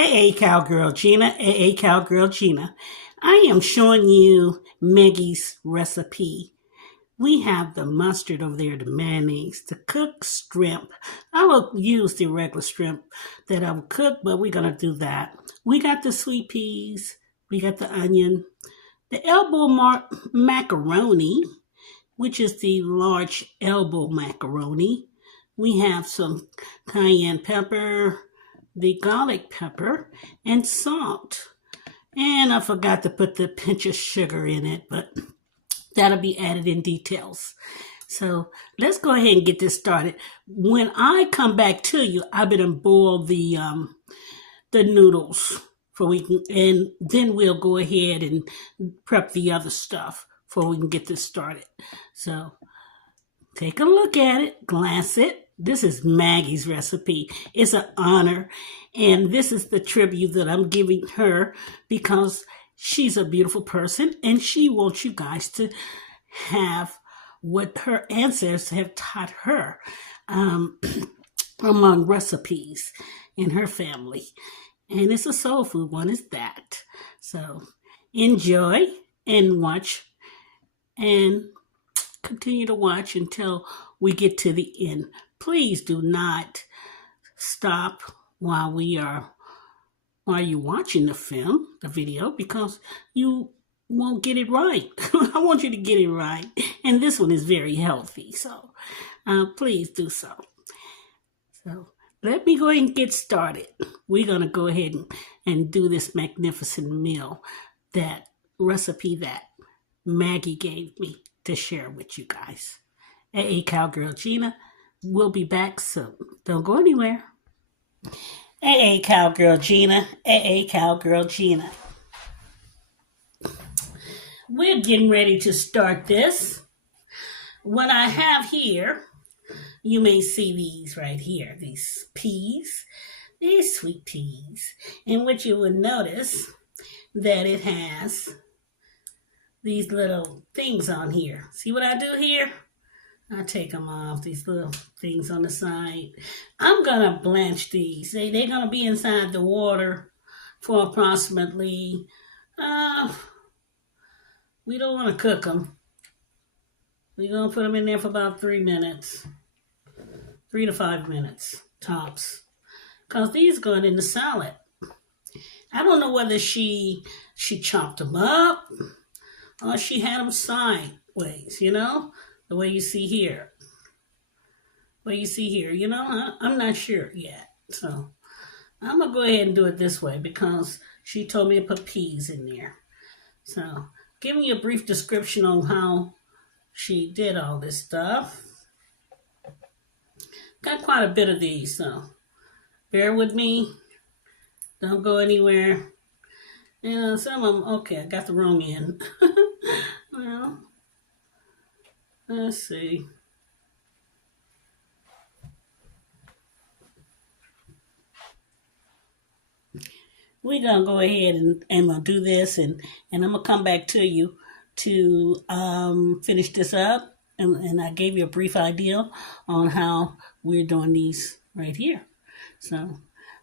Hey, Cowgirl Gina. Hey, Cowgirl Gina. I am showing you Maggie's recipe. We have the mustard over there, the mayonnaise, the cooked shrimp. I will use the regular shrimp that I will cook, but we're going to do that. We got the sweet peas. We got the onion. The macaroni, which is the large elbow macaroni. We have some cayenne pepper, the garlic pepper, and salt. And I forgot to put the pinch of sugar in it, but that'll be added in details. So let's go ahead and get this started. When I come back to you, I'm gonna boil the noodles and then we'll go ahead and prep the other stuff before we can get this started. So take a look at it, glance it. This is Maggie's recipe. It's an honor, and this is the tribute that I'm giving her because she's a beautiful person, and she wants you guys to have what her ancestors have taught her among recipes in her family. And it's a soul food one, is that. So enjoy and watch and continue to watch until we get to the end. Please do not stop while you're watching the video, because you won't get it right. I want you to get it right. And this one is very healthy, so please do so. So let me go ahead and get started. We're going to go ahead and do this magnificent meal, that recipe that Maggie gave me to share with you guys. Hey, Cowgirl Gina. We'll be back soon. Don't go anywhere. Hey, Cowgirl Gina. Hey, Cowgirl Gina. We're getting ready to start this. What I have here, you may see these right here, these peas, these sweet peas. And what you will notice that it has these little things on here. See what I do here? I take them off, these little things on the side. I'm going to blanch these. They're going to be inside the water for approximately, we don't want to cook them. We're going to put them in there for about 3 minutes. 3 to 5 minutes, tops. Because these going in the salad. I don't know whether she chopped them up or she had them sideways, the way you see here. I'm not sure yet. So I'm going to go ahead and do it this way because she told me to put peas in there. So giving you a brief description on how she did all this stuff. Got quite a bit of these, so bear with me. Don't go anywhere. Some of them, okay, I got the wrong end. Well, let's see. We're going to go ahead and do this, and I'm going to come back to you to finish this up. And I gave you a brief idea on how we're doing these right here. So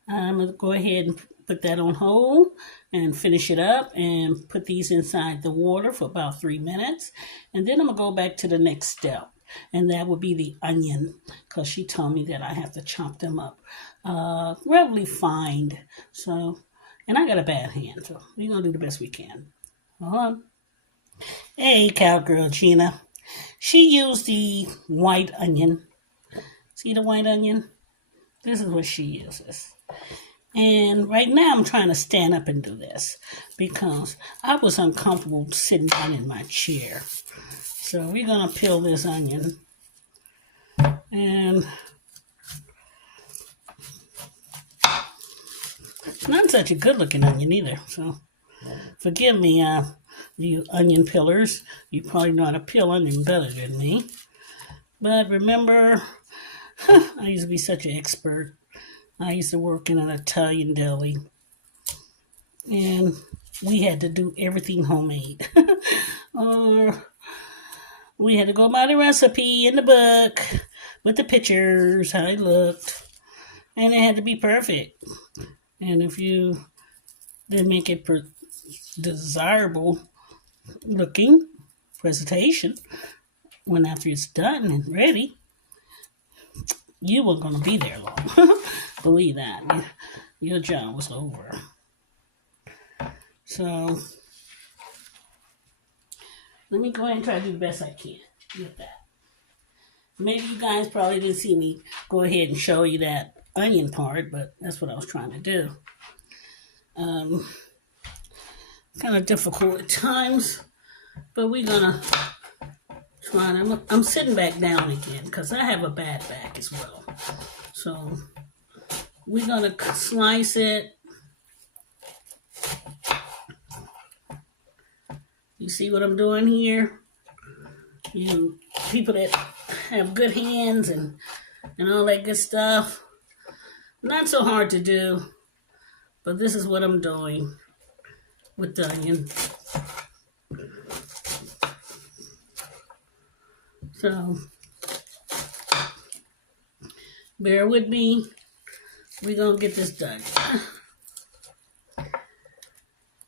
I'm going to go ahead and put that on hold and finish it up and put these inside the water for about 3 minutes. And then I'm going to go back to the next step. And that would be the onion, because she told me that I have to chop them up relatively fine. So, and I got a bad hand, so we're going to do the best we can. Hold on. Hey, Cowgirl Gina. She used the white onion. See the white onion? This is what she uses. And right now I'm trying to stand up and do this because I was uncomfortable sitting down in my chair. So we're going to peel this onion. And it's not such a good looking onion either. So forgive me, you onion peelers. You probably know how to peel onion better than me. But remember, I used to be such an expert. I used to work in an Italian deli. And we had to do everything homemade. Or we had to go by the recipe in the book with the pictures, how it looked. And it had to be perfect. And if you then make it desirable looking presentation, when after it's done and ready, you weren't going to be there long. Believe that. Your job was over. So let me go ahead and try to do the best I can with that. Maybe you guys probably didn't see me go ahead and show you that onion part, but that's what I was trying to do. Kind of difficult at times, but we're gonna try. I'm sitting back down again because I have a bad back as well. So we're gonna slice it. You see what I'm doing here? You people that have good hands and all that good stuff, not so hard to do, but this is what I'm doing with the onion. So bear with me. We're gonna get this done.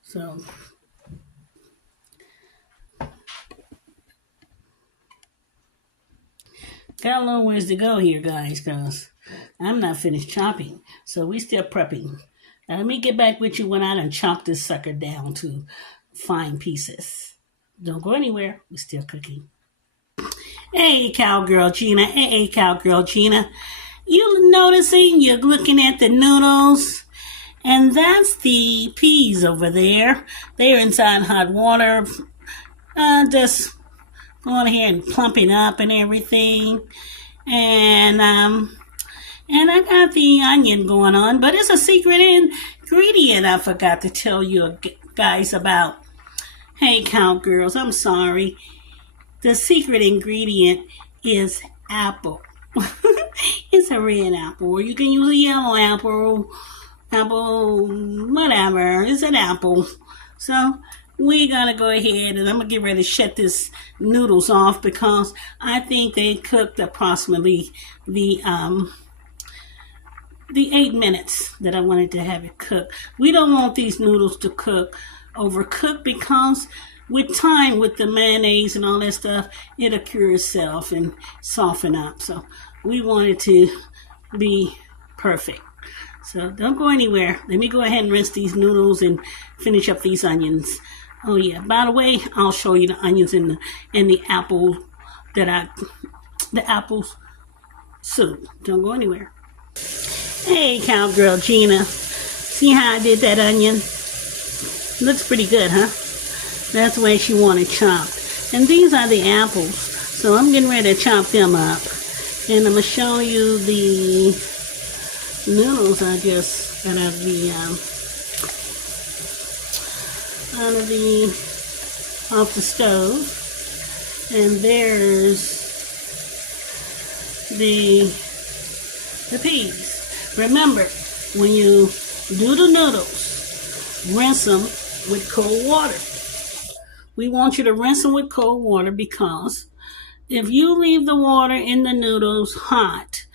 So got a long ways to go here, guys, because I'm not finished chopping. So we still prepping. Now, let me get back with you when I done chop this sucker down to fine pieces. Don't go anywhere. We're still cooking. Hey, Cowgirl Gina. Hey, Cowgirl Gina. You noticing you're looking at the noodles? And that's the peas over there. They're inside hot water. Just going here and plumping up and everything. And I got the onion going on, but it's a secret ingredient I forgot to tell you guys about. Hey, Cowgirls, I'm sorry. The secret ingredient is apple. It's a red apple, or you can use a yellow apple, whatever. It's an apple. So we're going to go ahead and I'm going to get ready to shut this noodles off because I think they cooked approximately the 8 minutes that I wanted to have it cook. We don't want these noodles to cook overcooked because with time, with the mayonnaise and all that stuff, it'll cure itself and soften up. So we want it to be perfect. So don't go anywhere. Let me go ahead and rinse these noodles and finish up these onions. Oh yeah, by the way, I'll show you the onions and the apple the apple soup. Don't go anywhere. Hey, Cowgirl Gina. See how I did that onion? Looks pretty good, huh? That's the way she wanted chopped. And these are the apples. So I'm getting ready to chop them up. And I'm going to show you the noodles I just got out of off the stove. And there's the peas. Remember, when you do the noodles, rinse them with cold water. We want you to rinse them with cold water because if you leave the water in the noodles hot,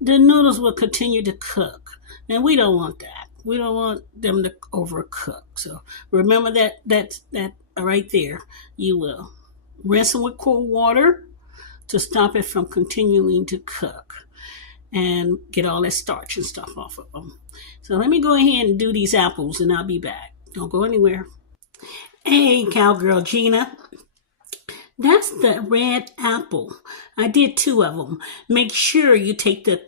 the noodles will continue to cook. And we don't want that. We don't want them to overcook. So remember that right there. You will rinse them with cold water to stop it from continuing to cook and get all that starch and stuff off of them. So let me go ahead and do these apples and I'll be back. Don't go anywhere. Hey, Cowgirl Gina. That's the red apple. I did 2 of them. Make sure you take the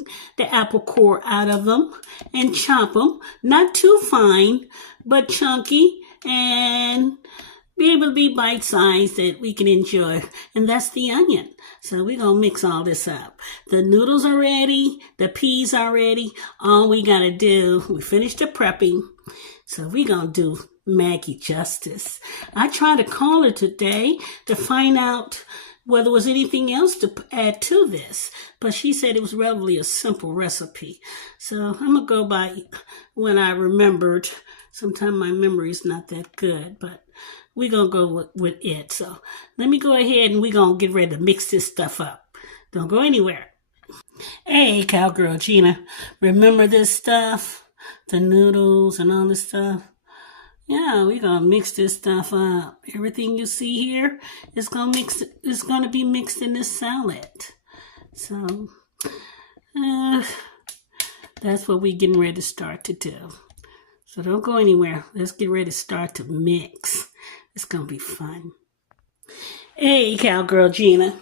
apple core out of them and chop them. Not too fine, but chunky and be able to be bite-sized that we can enjoy. And that's the onion. So we're going to mix all this up. The noodles are ready. The peas are ready. All we got to do, we finished the prepping. So we're going to do Maggie justice. I tried to call her today to find out whether there was anything else to add to this. But she said it was relatively a simple recipe. So I'm going to go by when I remembered. Sometimes my memory is not that good, but we're going to go with it. So let me go ahead and we're going to get ready to mix this stuff up. Don't go anywhere. Hey, Cowgirl Gina. Remember this stuff? the noodles and all this stuff. Yeah, we're gonna mix this stuff up. Everything you see here is gonna be mixed in this salad. So that's what we're getting ready to start to do. So don't go anywhere. Let's get ready to start to mix. It's gonna be fun. Hey, Cowgirl Gina.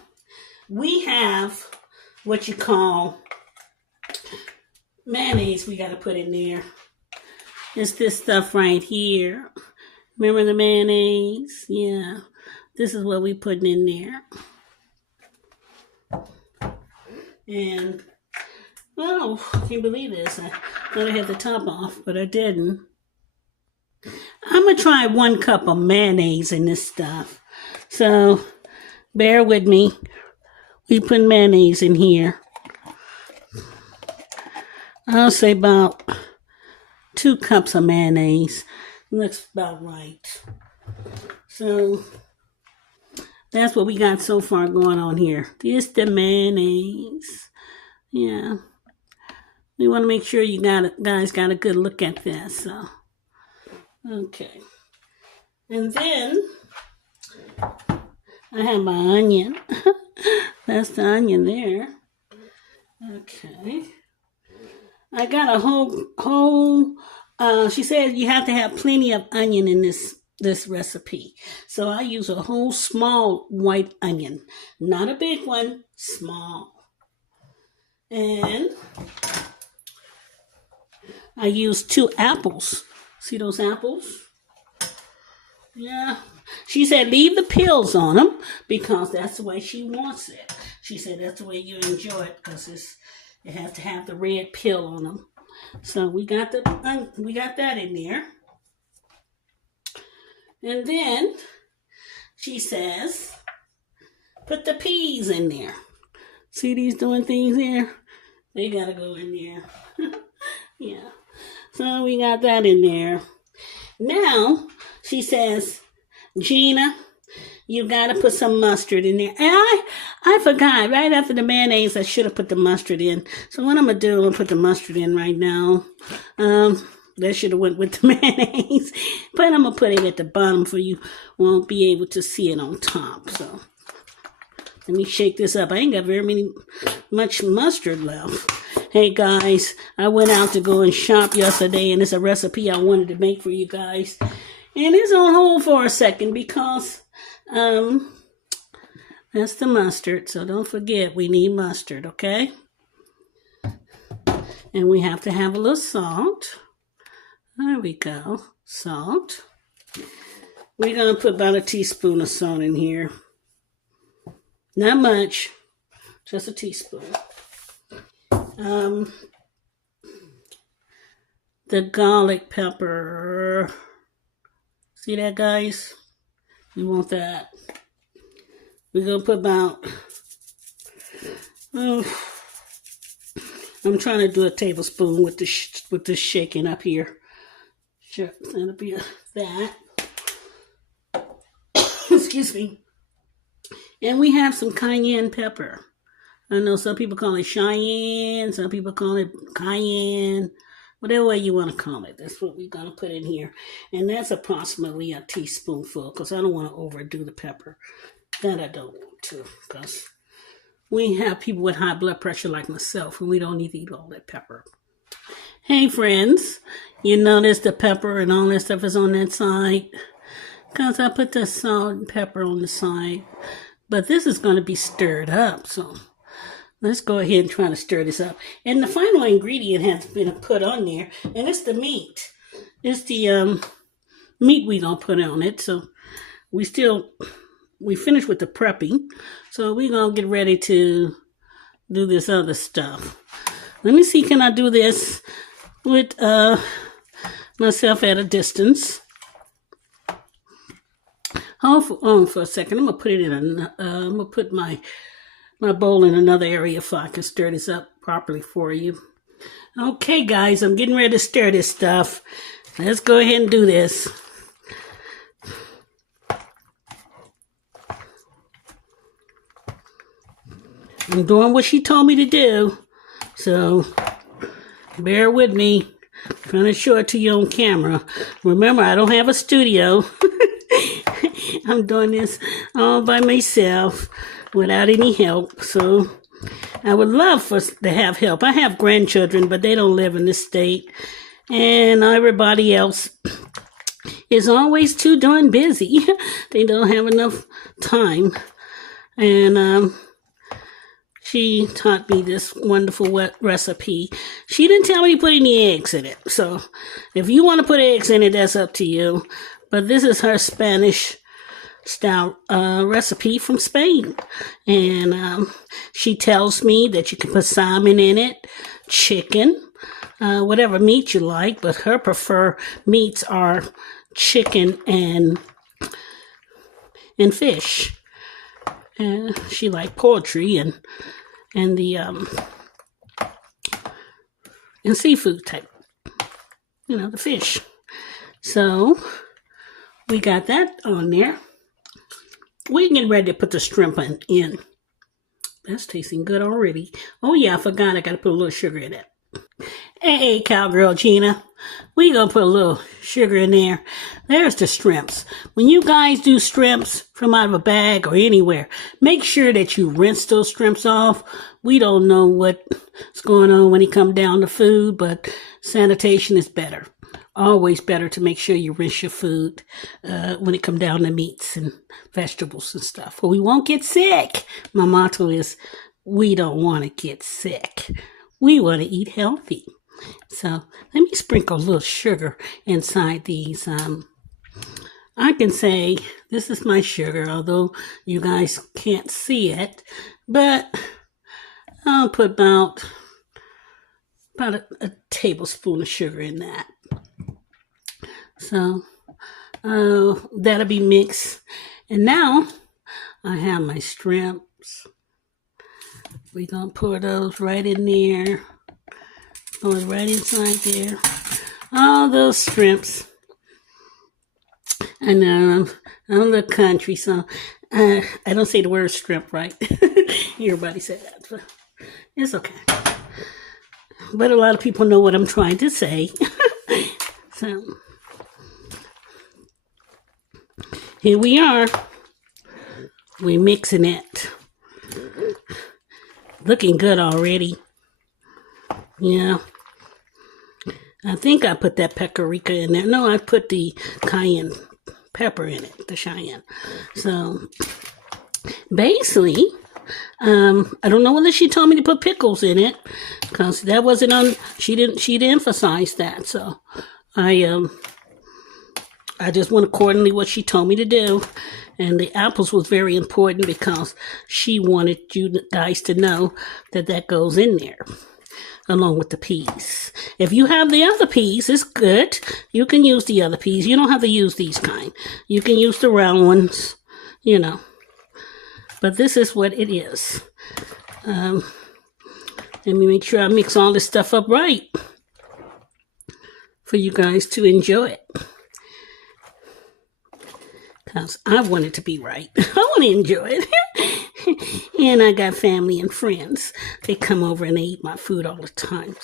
We have what you call mayonnaise we gotta put in there. It's this stuff right here. Remember the mayonnaise? Yeah. This is what we putting in there. And, oh, I can't believe this. I thought I had the top off, but I didn't. I'm going to try 1 cup of mayonnaise in this stuff. So, bear with me. We put mayonnaise in here. I'll say about 2 cups of mayonnaise. Looks about right. So that's what we got so far going on here. This the mayonnaise. Yeah. We want to make sure you guys got a good look at this. So okay. And then I have my onion. That's the onion there. Okay. I got a whole, she said you have to have plenty of onion in this recipe. So I use a whole small white onion. Not a big one, small. And I use 2 apples. See those apples? Yeah. She said leave the peels on them because that's the way she wants it. She said that's the way you enjoy it because it has to have the red peel on them. So we got that in there. And then she says, put the peas in there. See these doing things here? They gotta go in there. Yeah. So we got that in there. Now she says, Gina, you gotta put some mustard in there. And I forgot, right after the mayonnaise, I should have put the mustard in. So what I'm gonna do, I'm gonna put the mustard in right now. That should have went with the mayonnaise. But I'm gonna put it at the bottom so you won't be able to see it on top. So let me shake this up. I ain't got much mustard left. Hey guys, I went out to go and shop yesterday, and it's a recipe I wanted to make for you guys. And it's on hold for a second because that's the mustard. So don't forget, we need mustard, okay? And we have to have a little salt. There we go. Salt. We're going to put about a teaspoon of salt in here. Not much. Just a teaspoon. The garlic pepper. See that, guys? You want that. We're going to put about, I'm trying to do a tablespoon with the shaking up here. Sure, that'll be that. Excuse me. And we have some cayenne pepper. I know some people call it Cheyenne, some people call it cayenne. Whatever way you want to call it, that's what we're going to put in here. And that's approximately a teaspoonful because I don't want to overdo the pepper. That I don't want to because we have people with high blood pressure like myself and we don't need to eat all that pepper. Hey friends, you notice the pepper and all that stuff is on that side? Because I put the salt and pepper on the side. But this is going to be stirred up, so let's go ahead and try to stir this up. And the final ingredient has been put on there, and it's the meat. It's the meat we're going to put on it. So we finished with the prepping. So we're going to get ready to do this other stuff. Let me see, can I do this with myself at a distance? Hold on for a second. I'm going to put it in I'm going to put my bowl in another area so I can stir this up properly for you. Okay, guys, I'm getting ready to stir this stuff. Let's go ahead and do this. I'm doing what she told me to do, so bear with me. Trying to show it to you on camera. Remember, I don't have a studio. I'm doing this all by myself without any help. So I would love to have help. I have grandchildren, but they don't live in this state. And everybody else is always too darn busy. They don't have enough time. And she taught me this wonderful recipe. She didn't tell me to put any eggs in it. So if you want to put eggs in it, that's up to you. But this is her Spanish style recipe from Spain. And she tells me that you can put salmon in it, chicken, whatever meat you like. But her preferred meats are chicken and fish. And she liked poultry and the and seafood type, the fish. So we got that on there. We're getting ready to put the shrimp in. That's tasting good already. Oh yeah, I forgot I got to put a little sugar in it. Hey, Cowgirl Gina, we gonna put a little sugar in there. There's the shrimps. When you guys do shrimps from out of a bag or anywhere, make sure that you rinse those shrimps off. We don't know what's going on when it comes down to food, but sanitation is better. Always better to make sure you rinse your food when it comes down to meats and vegetables and stuff. Or we won't get sick. My motto is, we don't want to get sick. We want to eat healthy. So let me sprinkle a little sugar inside these. I can say this is my sugar, although you guys can't see it. But I'll put about a tablespoon of sugar in that. So that'll be mixed. And now I have my shrimps. We're going to pour those right in there. Goes right inside there. All those shrimps. And I'm the country, so I don't say the word shrimp right. Everybody said that, but it's okay. But a lot of people know what I'm trying to say. So here we are. We're mixing it. Looking good already. Yeah. I think I put that paprika in there. No, I put the cayenne pepper in it, the cheyenne. So basically, I don't know whether she told me to put pickles in it, because that wasn't on. She didn't emphasize that. So I just went accordingly what she told me to do. And the apples was very important because she wanted you guys to know that goes in there along with the peas. If you have the other peas, it's good. You can use the other peas. You don't have to use these kind. You can use the round ones, But this is what it is. Let me make sure I mix all this stuff up right for you guys to enjoy it. Because I want it to be right. I want to enjoy it. And I got family and friends. They come over and they eat my food all the time.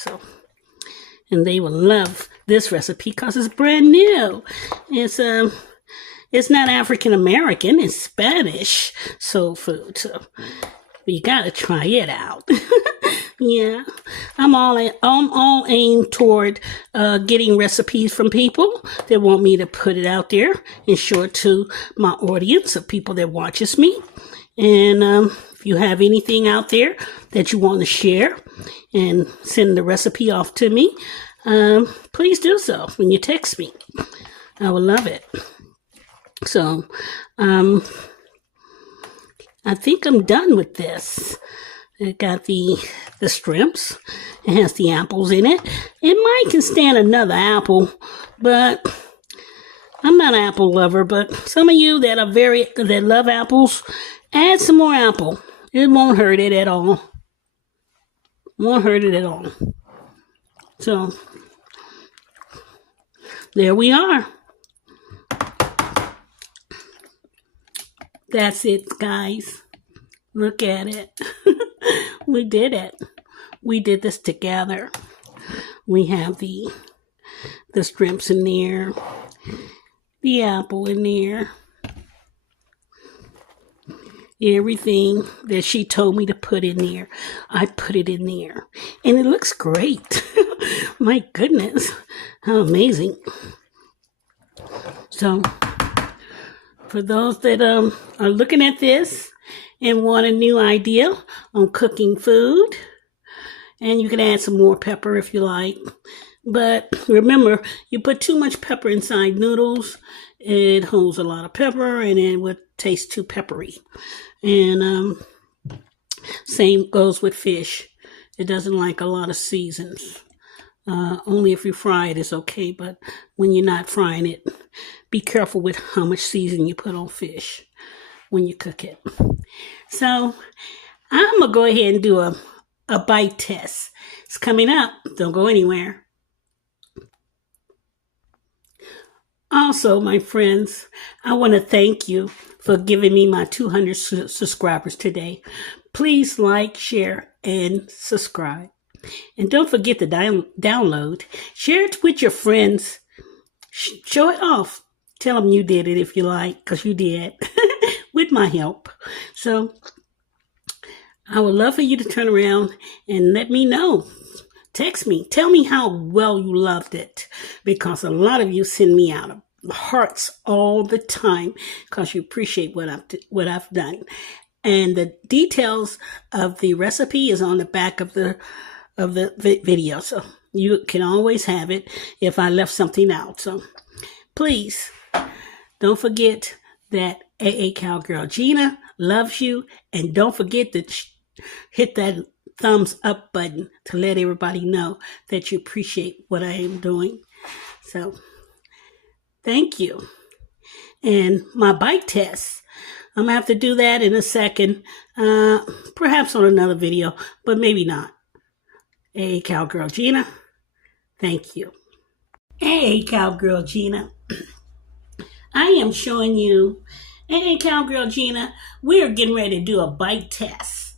And they will love this recipe because it's brand new. It's not African American. It's Spanish soul food. So you got to try it out. Yeah, I'm all aimed toward getting recipes from people that want me to put it out there and show it to my audience of people that watches me. And if you have anything out there that you want to share and send the recipe off to me, please do so when you text me. I would love it. So I think I'm done with this. It got the shrimps. It has the apples in it. It might can stand another apple, but I'm not an apple lover. But some of you that love apples, add some more apple. It won't hurt it at all. Won't hurt it at all. So there we are. That's it, guys. Look at it. We did it. We did this together. We have the the shrimps in there, the apple in there, everything that she told me to put in there. I put it in there, and it looks great. My goodness, how amazing. So for those that are looking at this and want a new idea on cooking food, and you can add some more pepper if you like. But remember, you put too much pepper inside noodles, it holds a lot of pepper and it would taste too peppery. And same goes with fish. It doesn't like a lot of seasons. Only if you fry it is okay, but when you're not frying it, be careful with how much seasoning you put on fish when you cook it. So I'm going to go ahead and do a bite test. It's coming up. Don't go anywhere. Also, my friends, I want to thank you for giving me my 200 subscribers today. Please like, share, and subscribe. And don't forget to download. Share it with your friends. Show it off. Tell them you did it if you like, because you did, with my help. So I would love for you to turn around and let me know. Text me. Tell me how well you loved it, because a lot of you send me out hearts all the time because you appreciate what I've done. And the details of the recipe is on the back of the video, so you can always have it if I left something out. So please don't forget that Cowgirl Gina loves you, and don't forget to hit that thumbs up button to let everybody know that you appreciate what I am doing. So thank you. And my bite test, I'm gonna have to do that in a second, perhaps on another video, but maybe not. Cowgirl Gina, thank you. Cowgirl Gina, I am showing you, Cowgirl Gina, we are getting ready to do a bite test.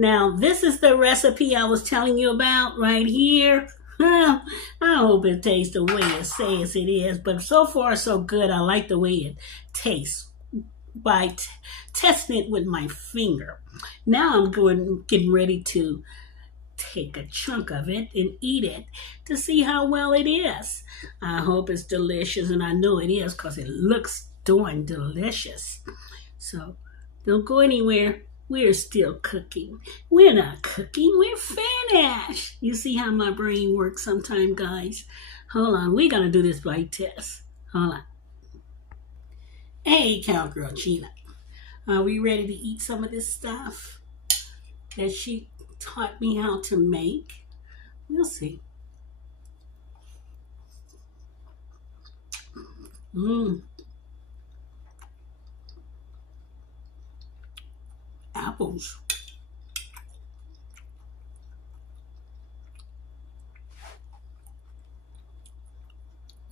Now, this is the recipe I was telling you about right here. I hope it tastes the way it says it is, but so far so good. I like the way it tastes by testing it with my finger. Now I'm getting ready to take a chunk of it and eat it to see how well it is. I hope it's delicious, and I know it is because it looks darn delicious. So don't go anywhere. We're still cooking. We're not cooking. We're finished. You see how my brain works sometimes, guys? Hold on. We're going to do this bite test. Hold on. Cowgirl Gina. Are we ready to eat some of this stuff that she taught me how to make? We'll see. Apples.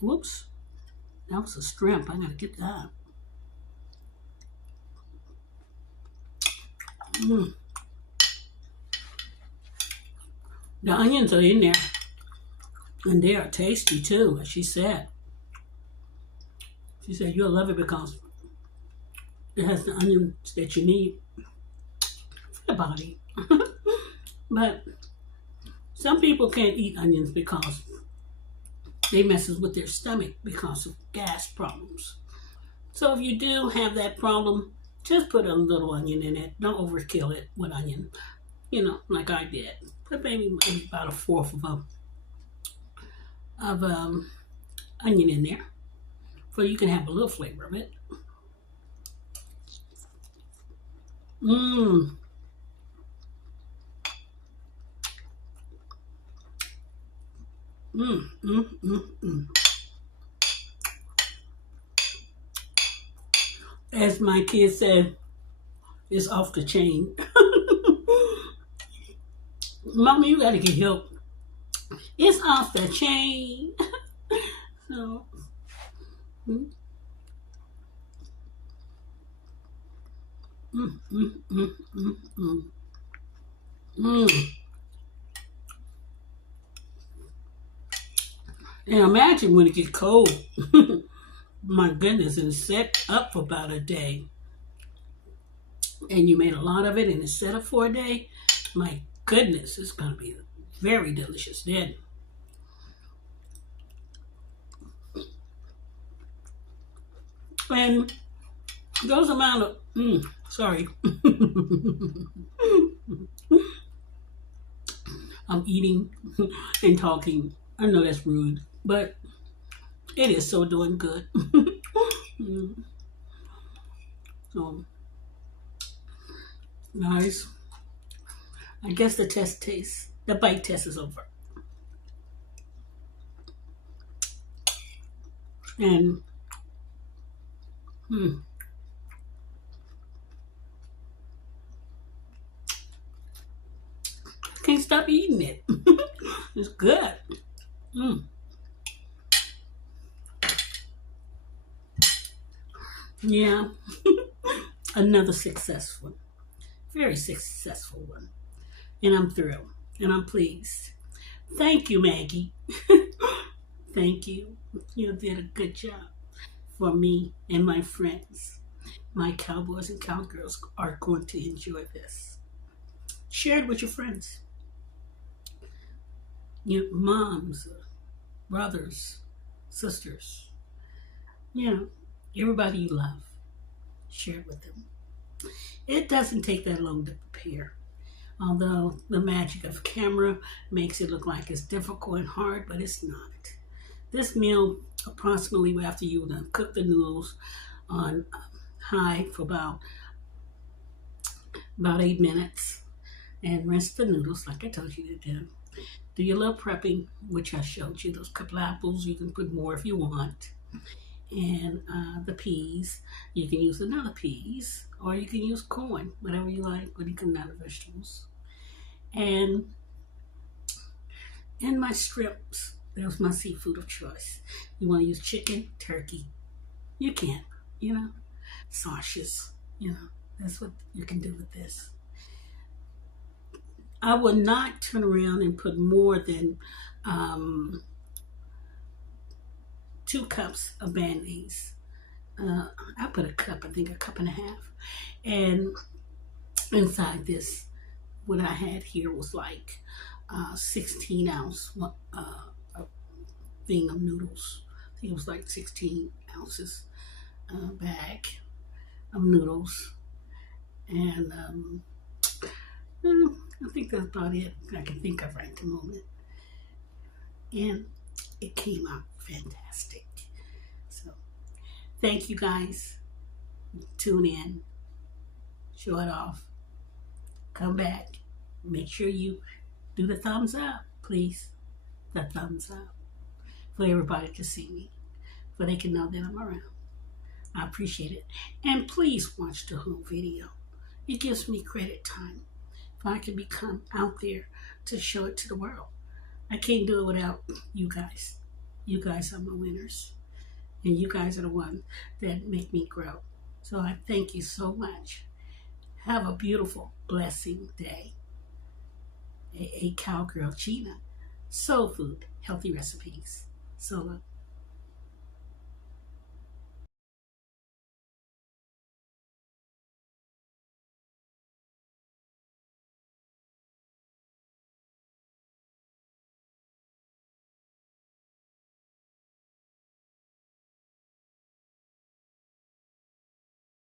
Whoops. That was a shrimp. I gotta get that. The onions are in there. And they are tasty too, as she said. She said you'll love it because it has the onions that you need for the body. But some people can't eat onions because they messes with their stomach because of gas problems. So if you do have that problem, just put a little onion in it. Don't overkill it with onion. You know, like I did. Put maybe about a fourth of onion in there, so you can have a little flavor of it. As my kids said, it's off the chain. Mommy, you gotta get help. It's off the chain. So, And imagine when it gets cold. My goodness, and it's set up for about a day. And you made a lot of it and it's set up for a day. My goodness, it's going to be very delicious then. And those amount of, sorry. I'm eating and talking. I know that's rude, but it is so doing good. So, guys, I guess the bite test is over. And, can't stop eating it. It's good. Mm. Yeah, another successful, very successful one. And I'm thrilled and I'm pleased. Thank you, Maggie. Thank you. You did a good job for me and my friends. My cowboys and cowgirls are going to enjoy this. Share it with your friends, your moms, brothers, sisters, you know, everybody you love. Share it with them. It doesn't take that long to prepare. Although the magic of camera makes it look like it's difficult and hard, but it's not. This meal, approximately after you cook the noodles on high for about 8 minutes, and rinse the noodles like I told you to do. Do your little prepping, which I showed you. Those couple apples, you can put more if you want. And the peas, you can use another peas, or you can use corn, whatever you like, when you can other vegetables. And my shrimps, that was my seafood of choice. You want to use chicken, turkey, you can, sausages, that's what you can do with this. I would not turn around and put more than 2 cups of mayonnaise. I put a cup, I think a cup and a half. And inside this, what I had here was like 16-ounce thing of noodles. I think it was like 16 ounces bag of noodles. And I think that's about it I can think of right at the moment. And it came out fantastic. So thank you guys. Tune in. Show it off. Come back. Make sure you do the thumbs up, please. The thumbs up. For everybody to see me. So they can know that I'm around. I appreciate it. And please watch the whole video. It gives me credit time. If I can become out there to show it to the world. I can't do it without you guys. You guys are my winners. And you guys are the ones that make me grow. So I thank you so much. Have a beautiful, blessing day. A Cowgirl, Gina. Soul food, healthy recipes. So